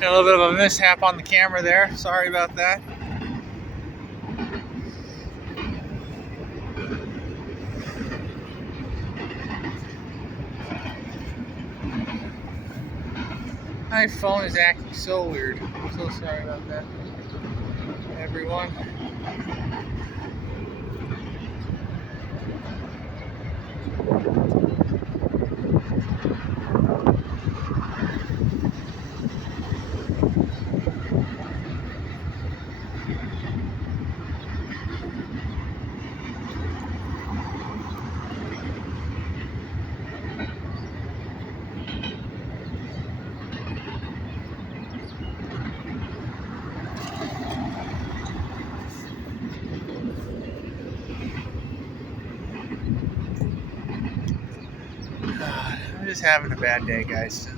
Got a little bit of a mishap on the camera there. Sorry about that. My phone is acting so weird. I'm so sorry about that, everyone. I'm just having a bad day, guys.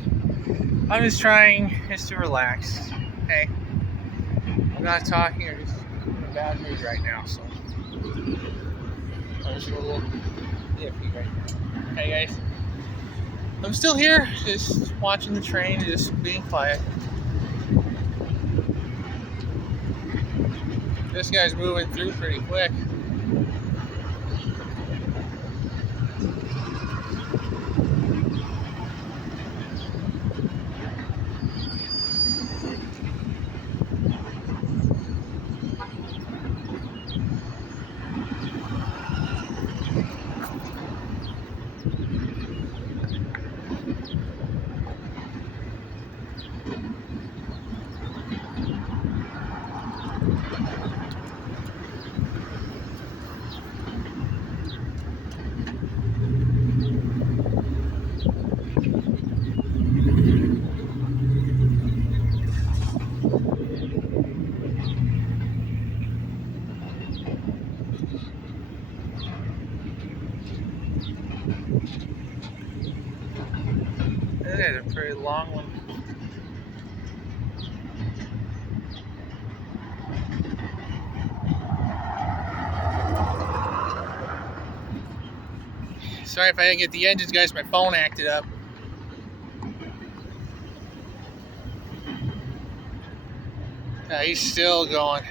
I'm just trying to relax. Okay, I'm not talking or just in a bad mood right now, so I'm just a little iffy right now. Okay, guys, I'm still here, just watching the train, just being quiet. This guy's moving through pretty quick. That is a pretty long one. Sorry if I didn't get the engines, guys. My phone acted up. He's still going.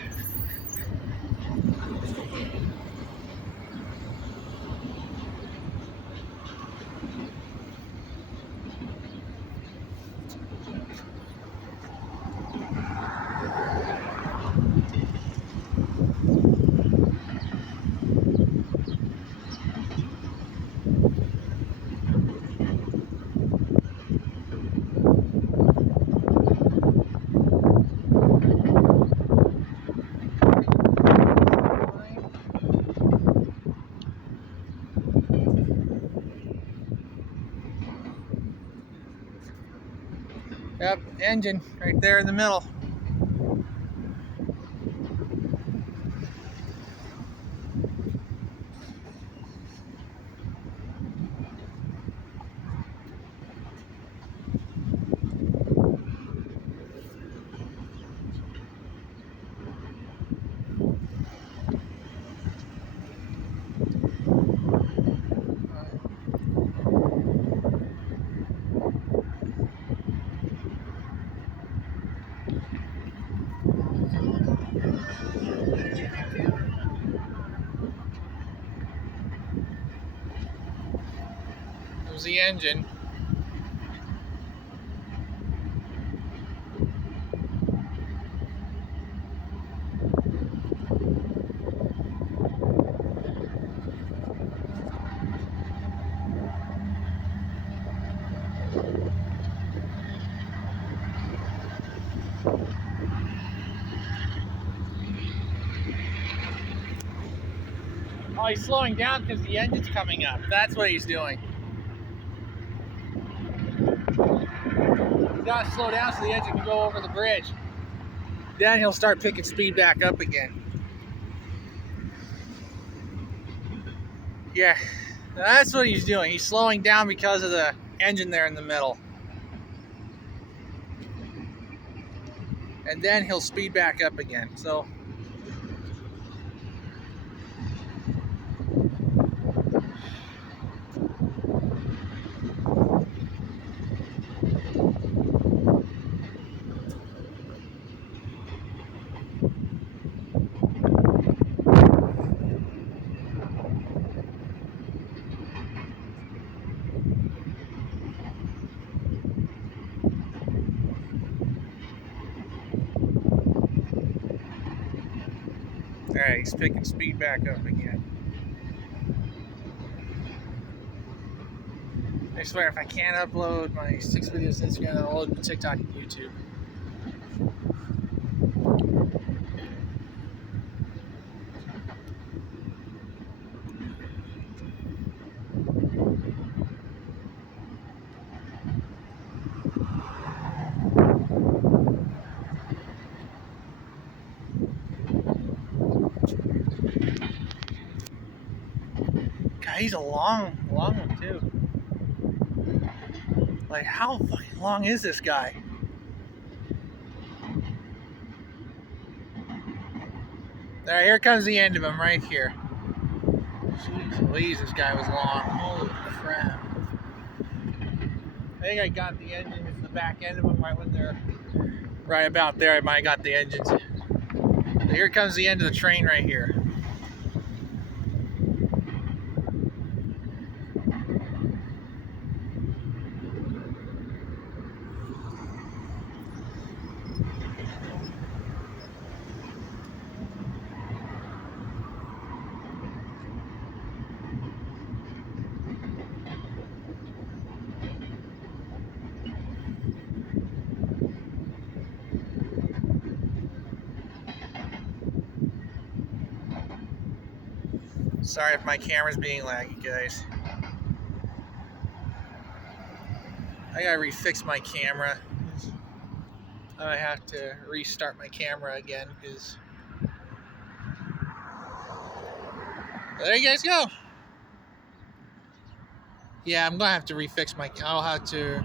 Yep, engine right there in the middle. There's the engine. Oh, he's slowing down because the engine's coming up. That's what he's doing. He's got to slow down so the engine can go over the bridge. Then he'll start picking speed back up again. Yeah, that's what he's doing. He's slowing down because of the engine there in the middle. And then he'll speed back up again. So Alright, he's picking speed back up again. I swear, if I can't upload my 6 videos to Instagram, I'll upload to TikTok and YouTube. God, he's a long one too. Like, how fucking long is this guy? Alright, here comes the end of him right here. Jeez Louise, this guy was long. Holy crap. I think I got the engine, it's the back end of them right when they're right about there. I might have got the engines. So here comes the end of the train right here. Sorry if my camera's being laggy, guys. I gotta refix my camera. I have to restart my camera again because there you guys go. Yeah, I'm gonna have to refix my. I'll have to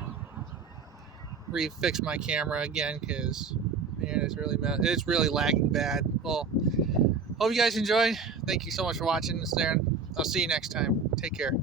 refix my camera again because man, it's really lagging bad. Well, hope you guys enjoyed. Thank you so much for watching this there. I'll see you next time. Take care.